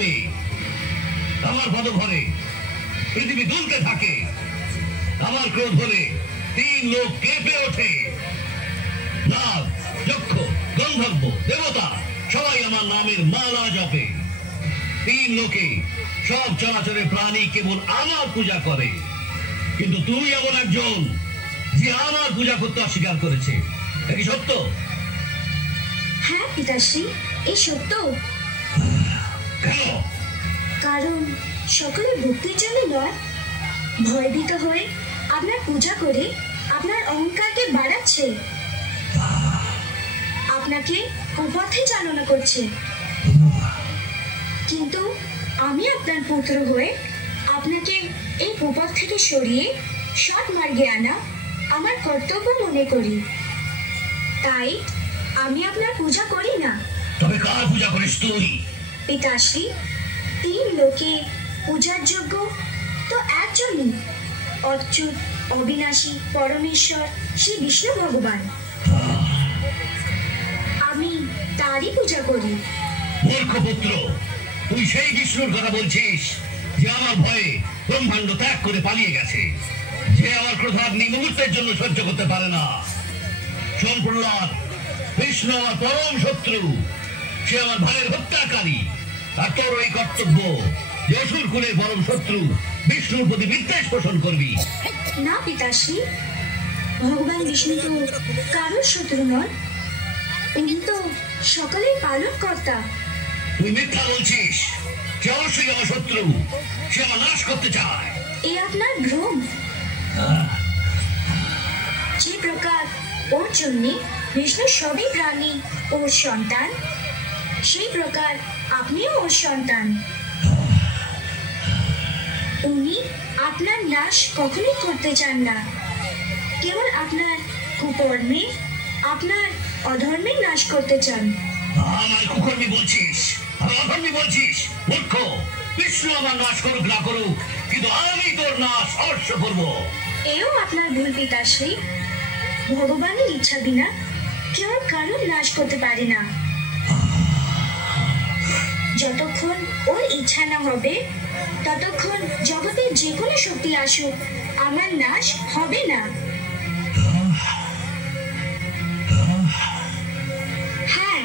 কাঁপে, আমার পদভরে পৃথিবী দুলতে থাকে, আমার ক্রোধ হলে 3 লোক কেঁপে ওঠে। নাগ, যক্ষ, গন্ধর্ব, দেবতা সবাই আমার নামের মালা জপে। 3 লোকে সব চরাচরের প্রাণী কেবল আমার পূজা করে, কিন্তু তুই এমন একজন যে আমার পূজা করতে অস্বীকার করেছে। এটা কি সত্য? হ্যাঁ পিতাশ্রী, এই সত্য। কেন? কারণ সকলে ভক্তির জন্য নয়, ভয়ভীত হয়ে আপনার পূজা করে আপনার অহংকারকে বাড়াচ্ছে, আপনাকে কুপথে চালনা করছে। কিন্তু আমি আপনার পুত্র হয়ে আপনাকে এই কুপথ থেকে সরিয়ে সৎ মার্গে আনা আমার কর্তব্য মনে করি। তাই আমি আপনার পূজা করি না। তবে কার পূজা করিস তুই? পিতাশ্রী, 3 লোকে পূজার যোগ্য তো একজনই, অচ্যুত অবিনাশী পরমেশ্বর শ্রী বিষ্ণু ভগবান। আমি তারই পূজা করি। মূর্খ পুত্র, তুই সেই বিষ্ণুর কথা বলছিস যে আমার ভয়ে ব্রহ্মাণ্ড ত্যাগ করে পালিয়ে গেছে, যে আমার ক্রোধাগ্নি মুহূর্তের জন্য সহ্য করতে পারে না। শোন প্রহ্লাদ, বিষ্ণু আমার পরম শত্রু, সে আমার ভাইয়ের হত্যাকারী। আর তোর এই কর্তব্য যে অসুর কুলের পরম শত্রু বিষ্ণুর প্রতি বিদ্বেষ পোষণ করবি। না পিতাশ্রী, ভগবান বিষ্ণু তো কারোর শত্রু নন, উনি তো সকলের পালন কর্তা। তুই মিথ্যা বলছিস। সে অবশ্যই আমার শত্রু, সে আমার নাশ করতে চায়। এ আপনার ভ্রম। যে প্রকার ওর জন্য বিষ্ণু সবই প্রাণী ওর সন্তান, সেই প্রকার আপনিও ওর সন্তান। উনি আপনার নাশ কখনোই করতে চান না, কেবল আপনার কুকর্মে, আপনার অধর্মের নাশ করতে চান। আমার কুকর্মী বলছিস, আমার অধর্মী বলছিস? মূর্খ, বিষ্ণু আমার নাশ করুক না করুক, কিন্তু আমি তোর নাশ অবশ্য করবো। এও আপনার ভুল পিতাশ্রী। ভগবানের ইচ্ছা বিনা কেউ কারোর নাশ করতে পারে না। যতক্ষণ ওর ইচ্ছা না হবে ততক্ষণ জগতের যে কোনো শক্তি আসুক, আমার নাশ হবে না। হ্যাঁ,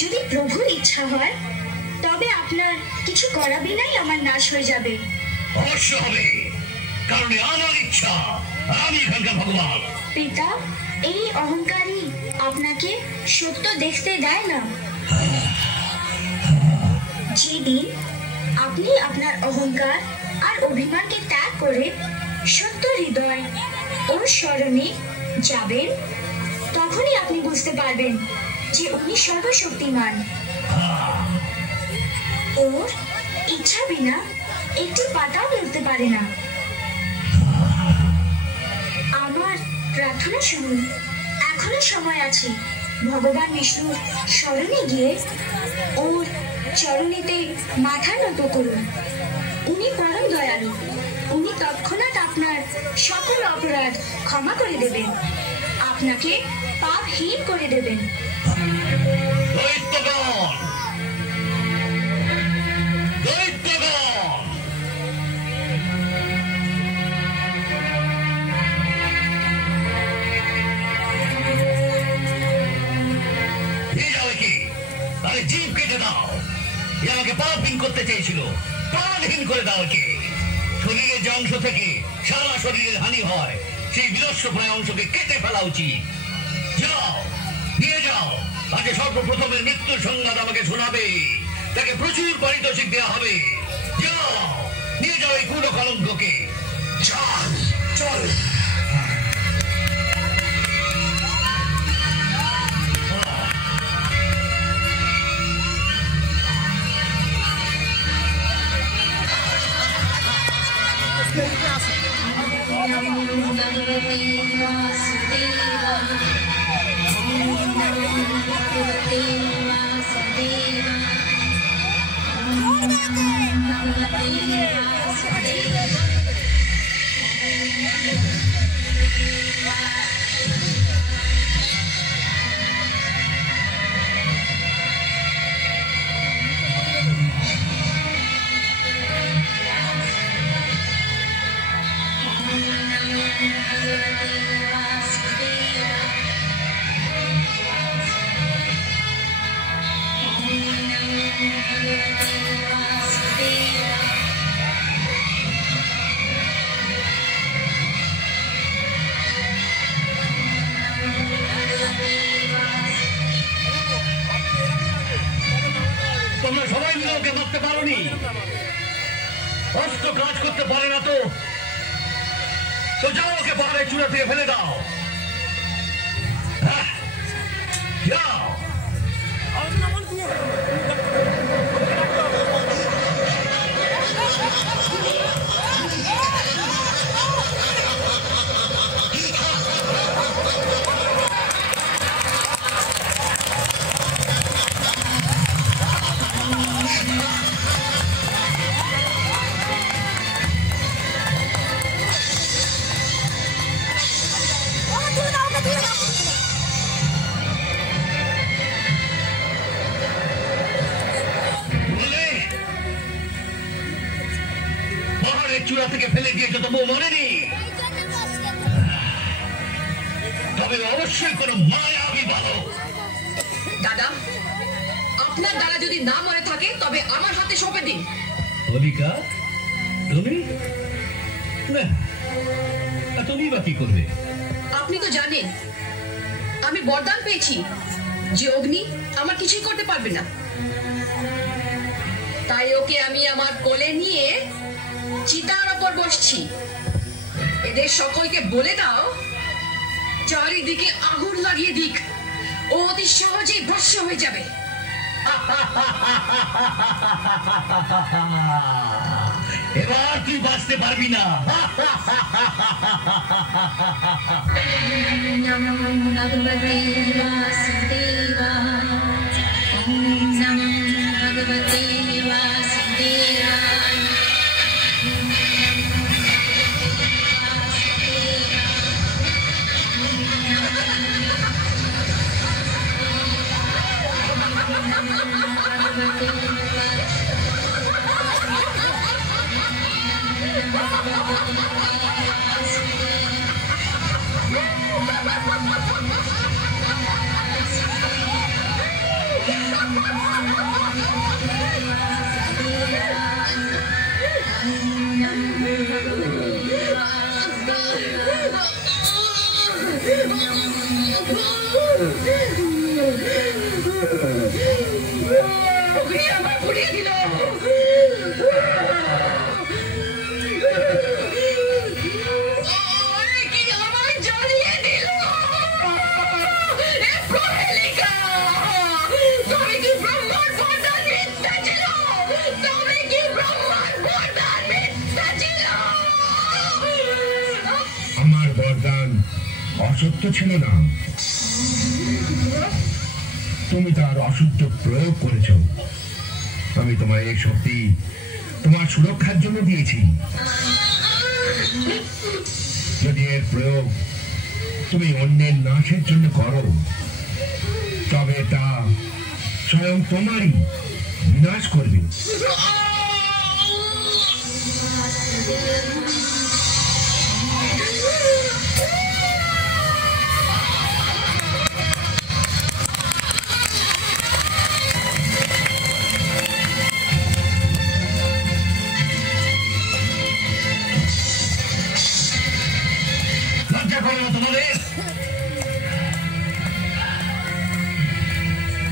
যদি প্রভুর ইচ্ছা হয় তবে আপনার কিছু করা বিনাই আমার নাশ হয়ে যাবে। অবশ্য হবে, কারণ আমার ইচ্ছা, আমি এখানকার ভগবান। পিতা, এই অহংকারী আপনাকে সত্য দেখতে দেয় না। যেদিন আপনি আপনার অহংকার আর অভিমানকে ত্যাগ করে সত্য হৃদয় ওর স্মরণে যাবেন, তখনই আপনি বুঝতে পারবেন যে উনি সর্বশক্তিমান। ওর ইচ্ছা বিনা একটি পাতাও নড়তে পারে না। আমার প্রার্থনা শুনুন, এখনো সময় আছে। ভগবান বিষ্ণুর স্মরণে গিয়ে ওর চরণেতে মাথা নত করুন। উনি পরম দয়ালু, উনি তৎক্ষণাৎ আপনার সকল অপরাধ ক্ষমা করে দেবেন, আপনাকে পাপহীন করে দেবেন। জীব কেটে দাও, আমাকে পাপহীন করতে চেয়েছিল, প্রাণহীন করে দাও। কে শরীরের যে অংশ থেকে সারা শরীরের হানি হয়, সেই বিনষ্ট প্রায় অংশকে কেটে ফেলা উচিত। যাও, নিয়ে যাও, আগে সর্বপ্রথমের মৃত্যুর সংবাদ আমাকে শোনাবে, তাকে প্রচুর পারিতোষিক দেওয়া হবে। যাও, নিয়ে যাও এই কুল কলঙ্ককে। চল চল। তোমরা সবাই মিলে ওকে মারতে পারোনি। অস্ত্র কাজ করতে পারে না তো যাও ওকে পাহাড়ের চূড়া থেকে ফেলে দাও। যাও। চূড়া থেকে ফেলে দিয়েছে তো বউ মরেনি, তবে অবশ্যই কোনো মায়াবী ভালো। দাদা, আপনার দ্বারা যদি না মরে থাকে তবে আমার হাতে সঁপে দিন। অলিকা, তুমি না, তুমি বা কি করবে? আপনি তো জানেন আমি বরদান পেয়েছি যে অগ্নি আমার কিছুই করতে পারবে না। তাই ওকে আমি আমার কোলে নিয়ে চিতার ওপর বসছি। এদের সকলকে বলে দাও চারিদিকে আগুন লাগিয়ে দিক, ও অতি সহজেই ভস্ম হয়ে যাবে। এবার তুই বাঁচতে পারবি না। ভগবতে বাসুদেবায়, ওম নমো ভগবতে বাসুদেবায়। অসত্য ছিল না, তুমি তার অশুদ্ধ প্রয়োগ করেছ। আমি তোমার এই শক্তি তোমার সুরক্ষার জন্য দিয়েছি। যদি এর প্রয়োগ তুমি অন্যের নাশের জন্য করো তবে তা স্বয়ং তোমারই বিনাশ করবে।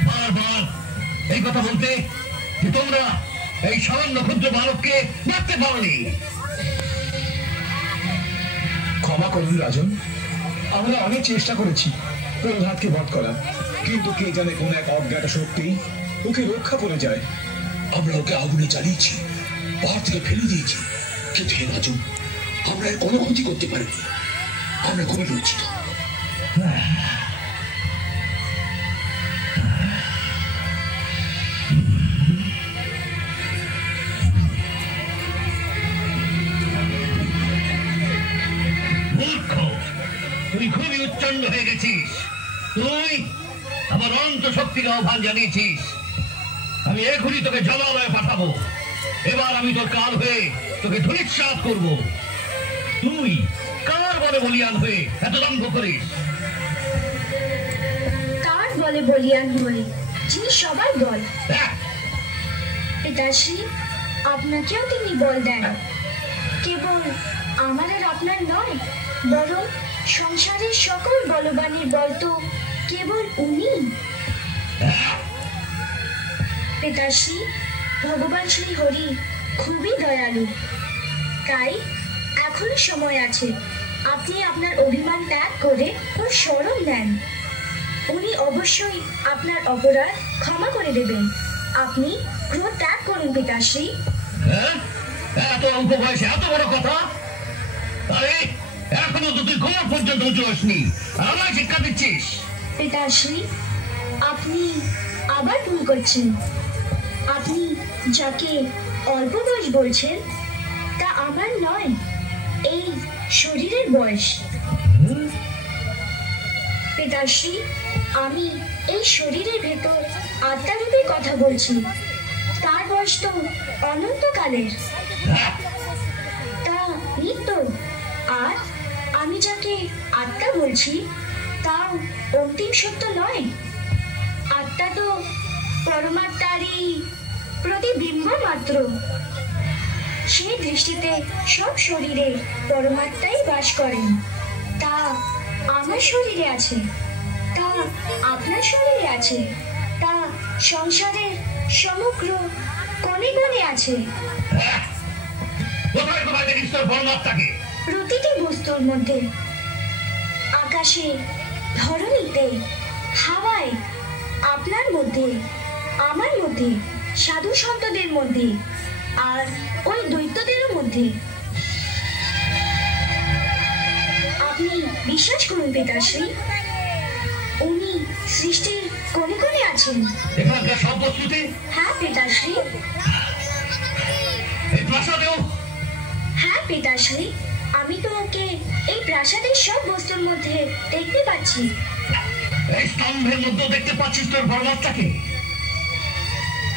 বারবার এই কথা বলতে যে তোমরা এই সামান্য ক্ষুদ্র বালককে মারতে পারোনি। ক্ষমা করুন রাজন, আমরা অনেক চেষ্টা করেছি প্রহ্লাদকে বধ করা, কিন্তু কে জানে কোন এক অজ্ঞাত শক্তি ওকে রক্ষা করে যায়। আমরা ওকে আগুনে জ্বালিয়েছি, পাহাড় থেকে ফেলে দিয়েছি, কিন্তু হে রাজন, আমরা এর কোনো ক্ষতি করতে পারিনি। আমরা খুবই লজ্জিত। মূর্খ, তুই খুবই উচ্চণ্ড হয়ে গেছিস। তুই আমার অন্ত শক্তিকে আহ্বান জানিয়েছিস। আমি এখনই তোকে জলালয়ে পাঠাবো। এবার আমি তোর কাল হয়ে তোকে ধূলিসাৎ করবো। তুই কার বলে বলিয়ান হয়ে এত দম্ভ করিস? কার বলে বলিয়ান হয়ে যিনি সবার বল। পিতাশ্রী, আপনাকেও তিনি বল দেন। কেবল আমার আর আপনার নয়, বরং সংসারের সকল বলবানের বল তো কেবল উনি। পিতাশ্রী, ভগবান শ্রী হরি খুবই দয়ালু, তাই এখনো সময় আছে। আপনি আপনার অভিমান ত্যাগ করে ওর শরণ নেন। উনি অবশ্যই আপনার অপরাধ ক্ষমা করে দেবেন। আপনি ক্রোধ ত্যাগ করুন পিতাশ্রী। এত অল্প বয়সে এত বড় কথা? আরে এখনো তো তুই ঘর পর্যন্ত উঁচু আসনি, আমায় শিক্ষা দিচ্ছিস? পিতাশ্রী, আপনি আবার ভুল করছেন। আপনি যাকে অল্প বয়স বলছেন তা আমার নয়, এই শরীরের বয়স। পিতাশ্রী, আমি এই শরীরের ভেতর আত্মারূপে কথা বলছি। তার বয়স তো অনন্তকালের, তা নিত্য। আর আমি যাকে আত্মা বলছি তাও অন্তিম সত্য নয়। আত্মা তো পরমাত্মারই প্রতিবিম্ব মাত্র। সেই দৃষ্টিতে সব শরীরে পরমাত্মাই বাস করেন। তা আমার শরীরে আছে, তা আপনার শরীরে আছে, তা সংসারের সমগ্র কোণে কোণে আছে। প্রতিটি বস্তুর মধ্যে, আকাশে, ধরণীতে, হাওয়ায়, আপনার মধ্যে, আমার মধ্যে, সাধু সন্তদের মধ্যে, আর ওই দৈত্যদেরও মধ্যে। আপনি বিশ্বাস করুন পিতাশ্রী, উনি সৃষ্টির কোণে কোণে আছেন। সব বস্তুতে? হ্যাঁ পিতাশ্রী। হ্যাঁ পিতাশ্রী, আমি তো ওকে এই প্রাসাদের সব বস্তুর মধ্যে দেখতে পাচ্ছি। এই স্তম্ভের মধ্যে দেখতে পাচ্ছিস তোর পরমাত্মাকে?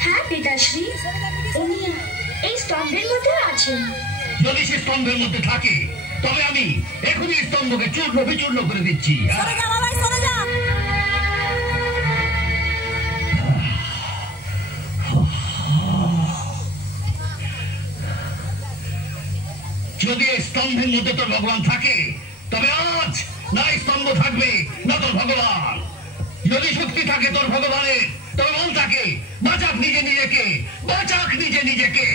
হ্যাঁ পিতাশ্রী, উনি এই স্তম্ভের মধ্যে আছেন। যদি সে স্তম্ভের মধ্যে থাকে তবে আমি এখনই স্তম্ভকে চূর্ণ বিচূর্ণ করে দিচ্ছি। যদি এই স্তম্ভের মধ্যে তোর ভগবান থাকে তবে আজ না স্তম্ভ থাকবে না তোর ভগবান। যদি শক্তি থাকে তোর ভগবানের তবে মন থাকে, বাঁচাক নিজে নিজেকে, বাঁচাক নিজে নিজেকে।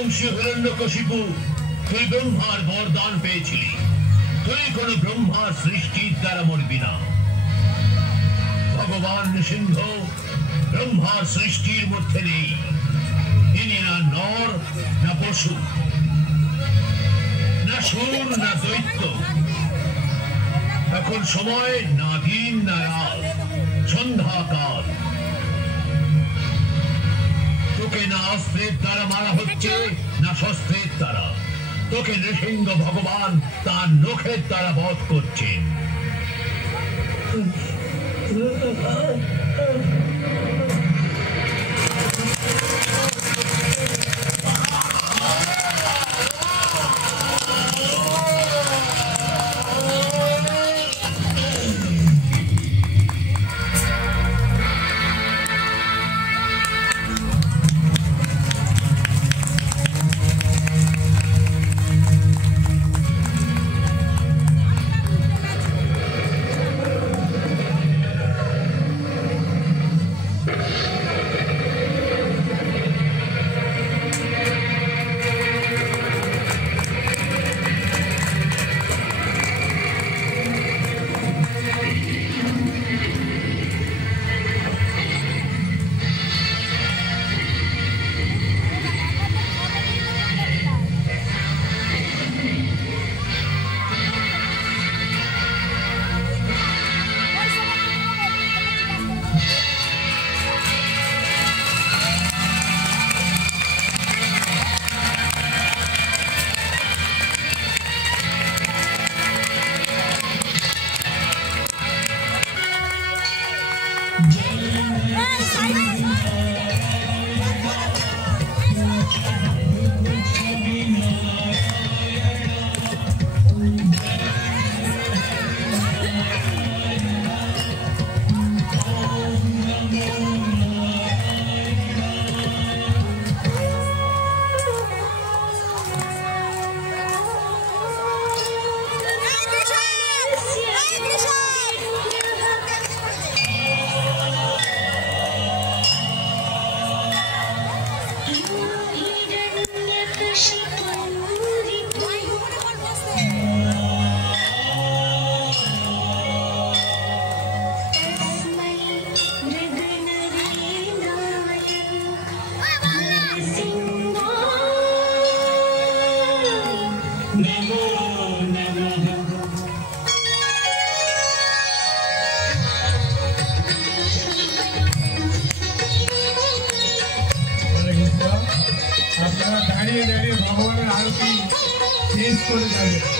বিধ্বংসী হিরণ্যকশিপু, তুই ব্রহ্মার বরদান পেয়েছিলি, তুই কোন ব্রহ্মার সৃষ্টির দ্বারা মরবি না। ভগবান নৃসিংহ ব্রহ্মার সৃষ্টির মধ্যে নেই, তিনি না নর না পশু, না সুর না দৈত্য। এখন সময় না দিন না রাত, সন্ধ্যাকাল। তোকে না অস্ত্রের দ্বারা মারা হচ্ছে না শস্ত্রের দ্বারা, তোকে নৃসিংহ ভগবান তার নখের দ্বারা বধ করছেন। আপনারা দাঁড়িয়ে দাঁড়িয়ে ভগবানের আরতি শেষ করে যাবেন।